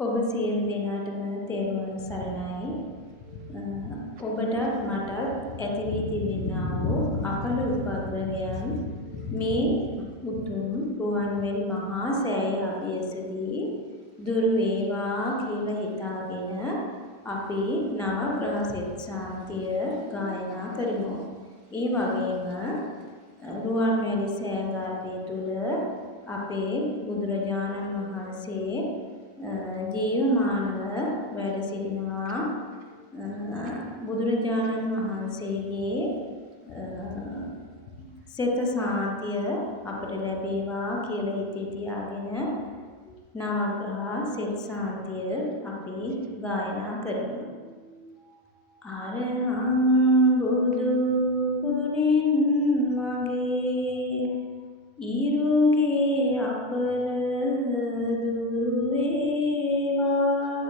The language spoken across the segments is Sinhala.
ඔබ සියලු දෙනාටම තෙරුවන් සරණයි. ඔබට මටත් ඇති වී තිබෙනා වූ අකල උපද්‍රවයන් මේ උතුම් රුවන්වැලි මහා සෑය අභියසදී දුරු වේවා කියලා හිතාගෙන අපි නව ග්‍රහ සෙත් ශාන්තිය ගායනා කරමු. ඒ වගේම රුවන්වැලි සෑය ගර්භය තුල අපේ බුදුරජාණන් වහන්සේ ජීවමානව වැඩ සිටිනවා. බුදුරජාණන් වහන්සේගේ සෙත සාන්තිය අපට ලැබේවා කියලා හිතේ තියාගෙන නවග්‍රහ සෙත් සාන්තිය අපි ගායනා කරමු. අරහං බුදු ගුණෙන් මගේ ඉරුගේ අපල දුරු වේවා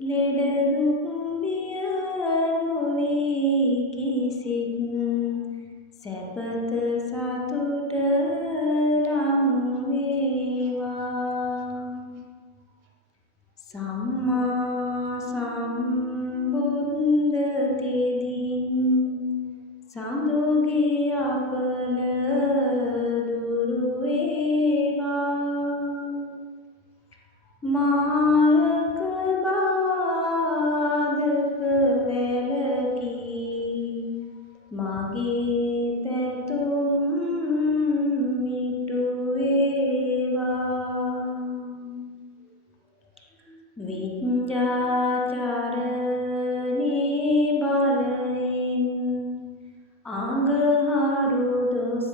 ලෙඩ දුක් බිය නොවේ කිසිත් සැපත සතුට ලං වේවා සම්මා සම්බුද්ධ තෙදින් සඳුගේ අපල දුරු වේවා මාරක බාධක වැළකී මගේ පැතුම් මිටු වේවා විඤ්ඤාචරණේ බලයෙන් අඟහරු දොස්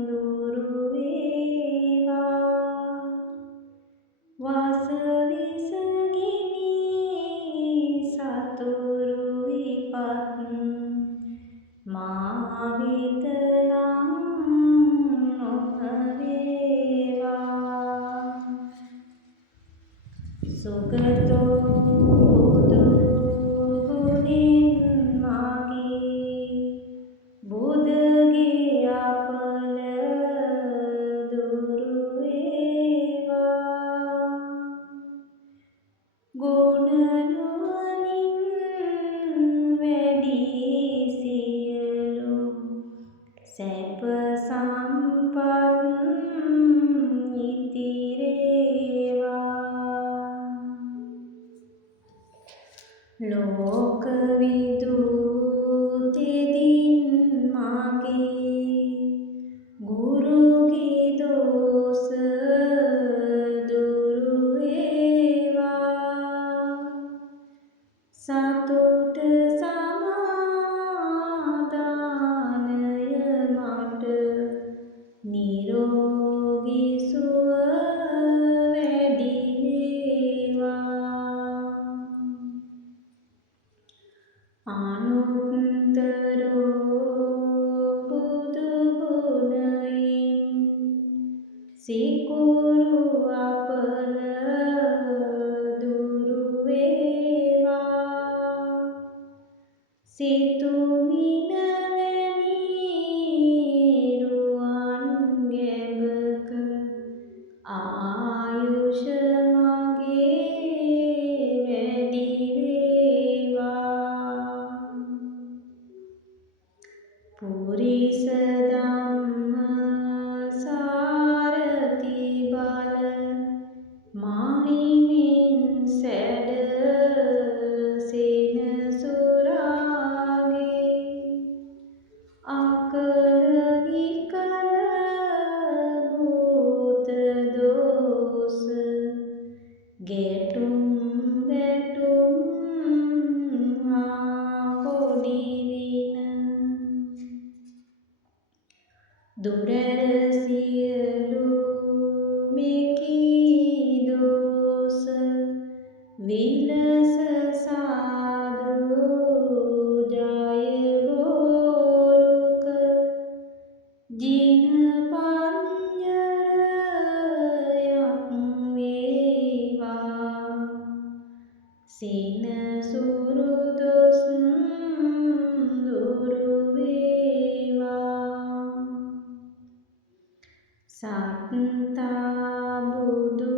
දුරු වේවා වසවිසගිනි සතුරු විපත් මා වෙත ලං නොවේවා සුගතෝ බුදු ගුණෙන් මගේ බුදගේ අපල දුරු වේවා ගුණ නුවණින් වැඩි සියලු සැප සම්පත් ඉතිරේවා ලෝක විදුතෙදින් මගේ ගුරුගේ දෝෂ දුරු වේවා සතුට සමාදානය මට නිරෝගී සුව වැඩි වේවා අනුත්තරෝ බුදු ගුණයෙන් සිකුරු අපල දුරු වේවා සිතුමින වැනි රුවන් ගැබක ආයුෂ මගේ වැඩි වේවා පුරිස ධම්ම සාරති බල මහිමින් සැඩ සෙනසුරාගේ අකල විකල භූත දෝෂ ගැටුම් වැටුම් කොඩි වින දුරැර සියලු මෙකී දෝෂ විලස සාදු ජය ගෝරුක ජින පඤ්ඤරයක් වේවා සිනසුරු දොස් දුරු වේවා සත්තා බුදු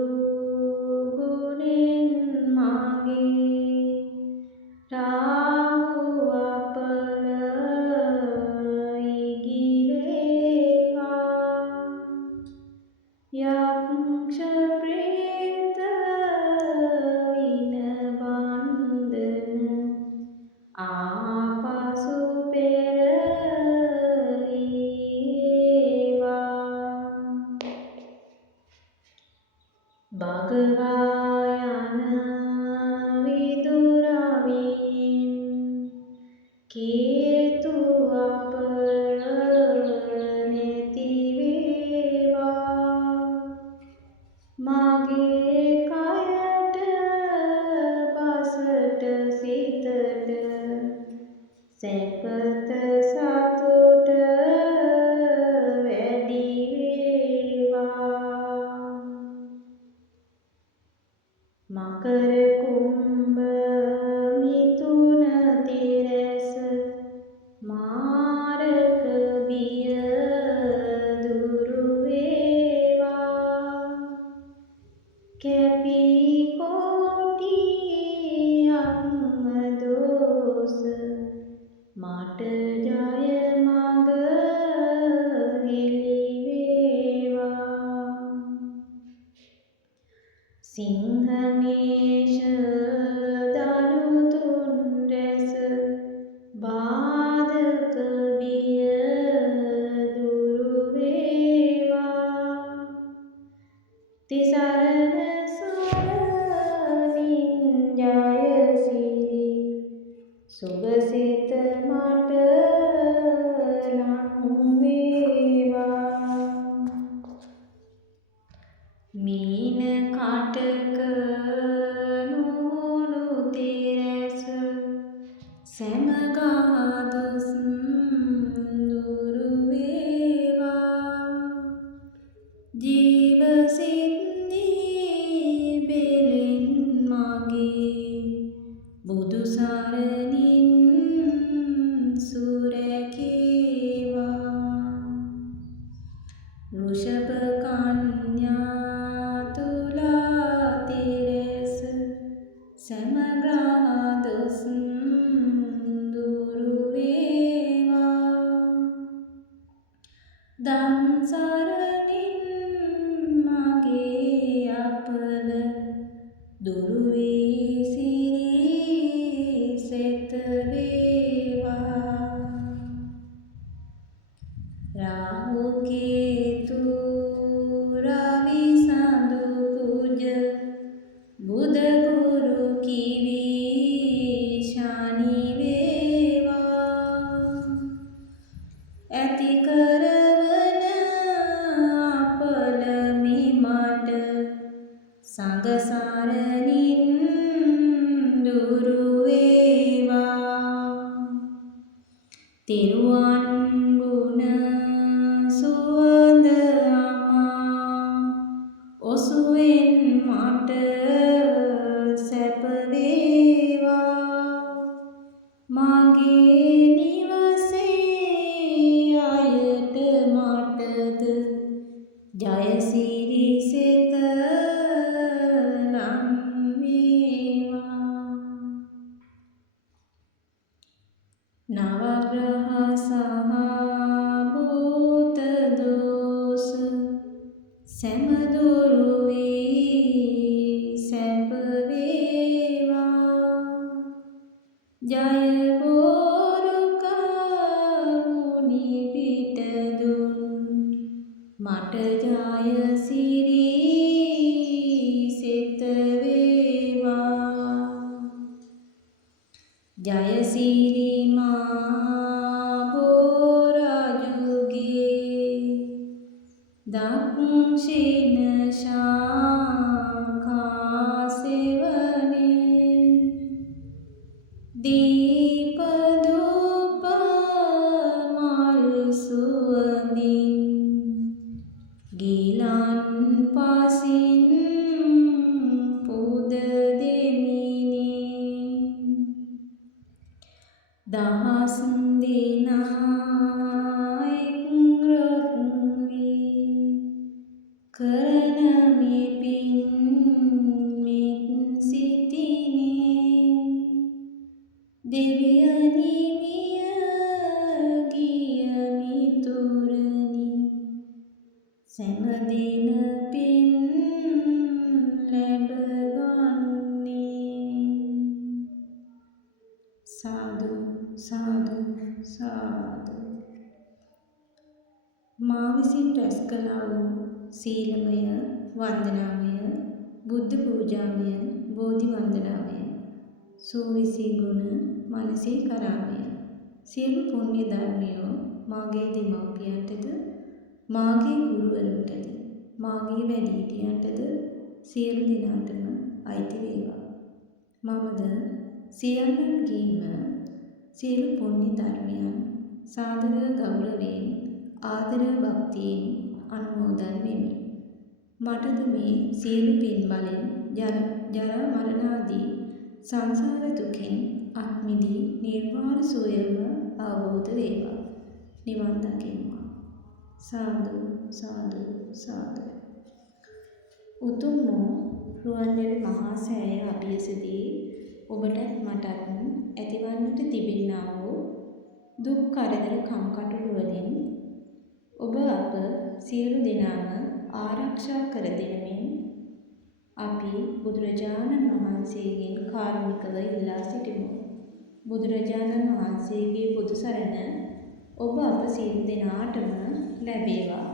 භගවායන විදුරවින් කේතු අප නැති වේවා මගේ කයට බසට සිතට සැපත සතුට වැඩි වේවා මකර කුම්භ මිථුන තිරැස මාරක බිය දුරු වේවා කැපී කොටියක් දෝස මට ජය මඟ හෙළි වේවා සිංහ මේෂ ධනු තුන් රැස බාධක බිය දුරු වේවා තිසරණ සරණින් ජයසිරි සුභසිත මට ලං වේවා මීන කටක නුහුණු තිරැස සැමගා දුස් දුරු වේවා ජීව සිද්දී බෙලෙන් මගේ බුදු සරණින් සුරැකේවා වෘෂභ කන්‍යා තුලා තිරැස සැමග්‍රහ දොස් දුරු වේවා දම් සරණින් මගේ අපල දුරු වී සිරි සෙත වේවා රාහු කේතු රවි සඳු කුජ බුධ ගුරු කිවි ශනි වේවා ඇති කරවන අපල මිමට සංඝ සරණින් දුරු වේවා තිරුවන් ගුණ සුවඳ අමා ඔසුවෙන් මට සැප වේවා මගේ නිවසේ අයට මටද ජයසිරි සිත ලං වේවා නවග්‍රහ සහ භූත දෝෂ සැම දුරු වී සැප වේවා ජය බෝරුක මුනි පිට දුන් මට ජයසිරි සිත වේවා ජයසිරි මා බෝරජුගේ දක්ෂිණ ශාඛා සෙවනේ දීප ධූප මල් සුවඳින් ගිලන් පසින් පුද දෙමිනි දහස් දිනා එක් රොක්මි කරන මේ පින් මෙත් සිටිනේ දෙවියනි මිය ගිය මිතුරනි සෑම දින පින් ලැබගන්නේ සාදු සාදු සාදු මා විසින් රැස් කළා වූ සීලමය වන්දනාමය පූජාමය බෝධි වන්දනාමය සෝවිසි ගුණ මනසේ කරාමය සියලු පුණ්‍ය ධර්මයෝ මාගේ දෙමව්පියන්ටද මාගේ ගුරුවරුන්ටද මාගේ වැඩිහිටියන්ටද සියලු දෙනාටම අයිති වේවා. මමද සියල්ලන්ගේම සියලු පුණ්‍ය ධර්මයන් සාදර ගෞරවයෙන් ආදර භක්තියෙන් අනුමෝදන් වෙමි. මටද මේ සියලු පින් බලෙන් ජරා මරණ ආදී සංසාර දුකෙන් අත් මිදී නිර්වාණ සුවයම අවබෝධ වේවා. නිවන් දකින්වා. සාදු සාදු සාදු. උතුම් වූ රුවන්වැලි මහා සෑය අභියසදී ඔබටත් මටත් ඇතිවන්නට තිබෙනා වූ දුක් කරදර කම්කටොළු වලින් ඔබ අප සියලු දෙනාම ආරක්ෂා කර දෙනමින් අපි බුදුරජාණන් වහන්සේගෙන් කාරුණිකව ඉල්ලා සිටිමු. බුදුරජාණන් වහන්සේගේ බුදු සරණ ඔබ අප සියලු දෙනාටම ලැබේවා.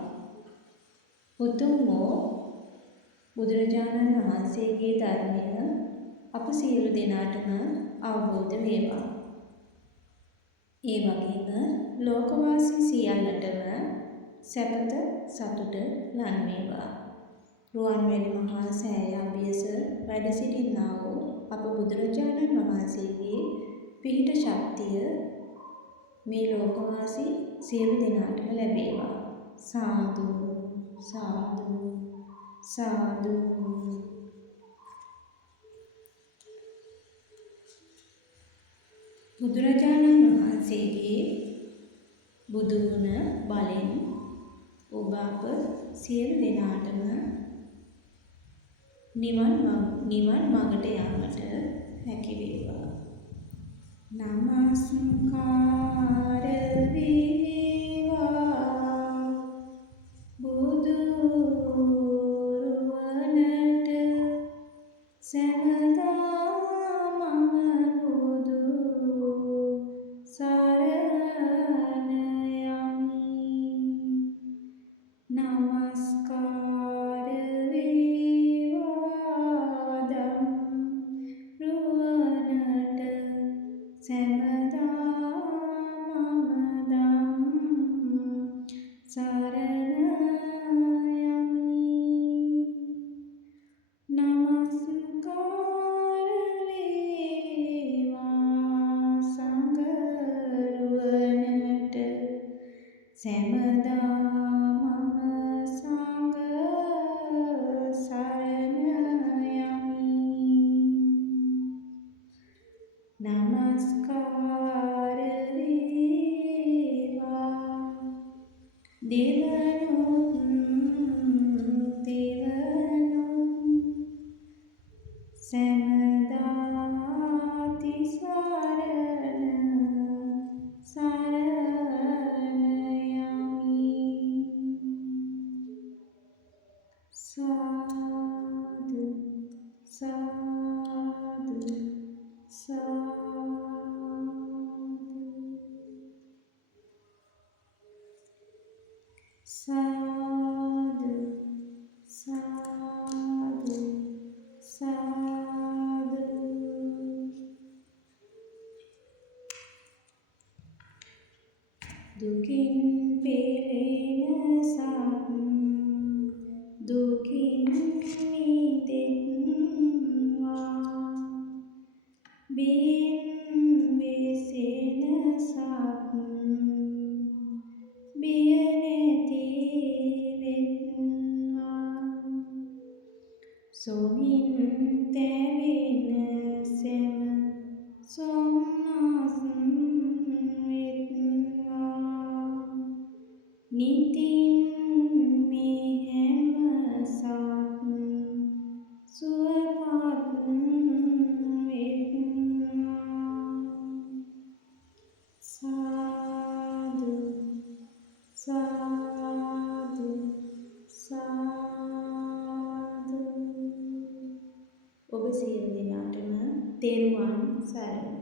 උතුම් වූ බුදුරජාණන් වහන්සේගේ ධර්මය අප සියලු දෙනාටම අවබෝධ වේවා. ඒ වගේම ලෝකවාසී සියල්ලටම සැපත සතුට ලන් වේවා. රුවන්වැලි මහා සෑය අභියස වැඩ සිටින්නා වූ අප බුදුරජාණන් වහන්සේගේ පිහිට ශක්තිය මේ ලෝකවාසී සියලු දෙනාටම ලැබේවා. සාදු සාදු සාදු. බුදුරජාණන් වහන්සේගේ බුදු ගුණ බලෙන් ඔබ අප සියලු දෙනාටම නිවන් මඟට යාමට හැකි වේවා. නමස්කාර වේවා බුදුරුවනට සැමදා මම බුදු සරණ යමි. නමස්කාර වේවා ධම්රුවනට සැමදා මම ධම් සරණ යමි. නමස්කාර වේවා සංඝරුවනට සැමදා මම සංඝ සරණ යමි. නමස්කාර වේවා දෙවනුත් සැමදා තිසරණ සරණ යමි. සාදු සාදු සාදු. සාදු සාදු සාදු. දුකින් පෙළෙන සත් දුකින් මිදෙත්වා. බියෙන් වෙසෙන සත් බිය නැති වෙත්වා. සොමින් තැවෙන සැම සොම්නස් වෙත්වා. නිතින් මේ හැම සත් සුවපත් වෙත්වා. සාදු සාදු සාදු. ඔබ සියලු දෙනාටම තෙරුවන් සරණයි.